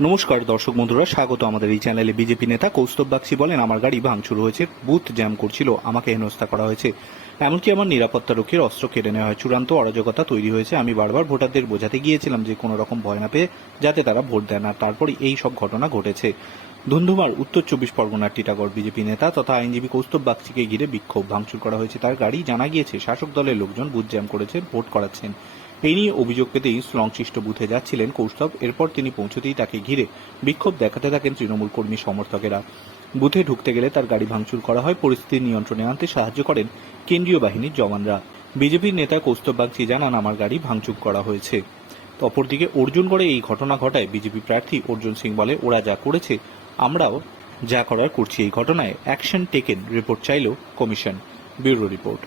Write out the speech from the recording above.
নমস্কার দর্শক বন্ধুরা, স্বাগত আমাদের এই চ্যানেলে। বিজেপি নেতা কৌস্তব বাগচি বলেন, আমার গাড়ি ভাঙচুর হয়েছে, বুথ জ্যাম করছিল, আমাকে হেনস্থা করা হয়েছে। এমনকি আমার নিরাপত্তা রক্ষীর অস্ত্র কেড়ে নেওয়া হয়। চূড়ান্ত অরাজকতা তৈরি হয়েছে। আমি বারবার ভোটারদের বোঝাতে গিয়েছিলাম যে কোনো রকম ভয় না পেয়ে যাতে তারা ভোট দেন না। তারপরে এই সব ঘটনা ঘটেছে। ধুন্ধুমার উত্তর চব্বিশ পরগনার টিটাগড় বিজেপি নেতা তথা আইনজীবী কৌস্তব বাগচিকে ঘিরে বিক্ষোভ। ভাঙচুর করা হয়েছে তার গাড়ি। জানা গিয়েছে, শাসক দলের লোকজন বুথ জ্যাম করেছেন ভোট করাচ্ছেন। এই নিয়ে অভিযোগ পেতেই সংশ্লিষ্ট বুথে যাচ্ছিলেন কৌস্তব। এরপর তিনি পৌঁছতেই তাকে ঘিরে বিক্ষোভ দেখাতে থাকেন তৃণমূল কর্মী সমর্থকেরা। বুথে ঢুকতে গেলে তার গাড়ি ভাঙচুর করা হয়, পরিস্থিতি নিয়ন্ত্রণে আনতে সাহায্য করেন কেন্দ্রীয় বাহিনীর জওয়ানরা। বিজেপির নেতা কৌস্তব বাগচি জানান, আমার গাড়ি ভাঙচুর করা হয়েছে। অপরদিকে অর্জুনগড়ে এই ঘটনা ঘটায় বিজেপি প্রার্থী অর্জুন সিং বলে, ওরা যা করেছে, আমরাও যা করার করছি। এই ঘটনায় অ্যাকশন টেকেন রিপোর্ট চাইল কমিশন। Bureau report.